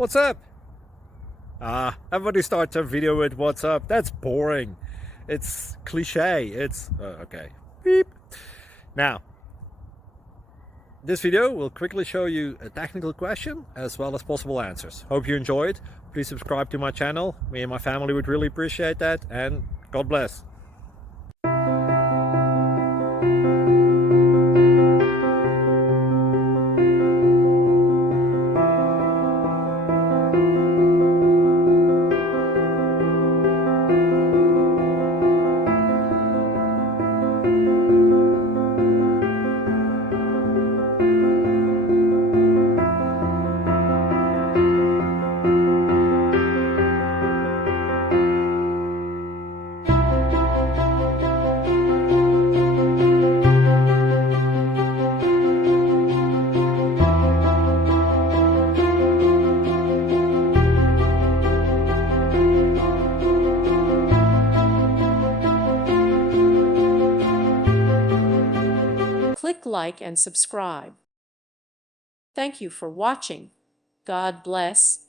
What's up? Everybody starts a video with what's up. That's boring. It's cliche. It's okay. Beep. Now, this video will quickly show you a technical question as well as possible answers. Hope you enjoyed. Please subscribe to my channel. Me and my family would really appreciate that, and God bless. Click like and subscribe. Thank you for watching. God bless.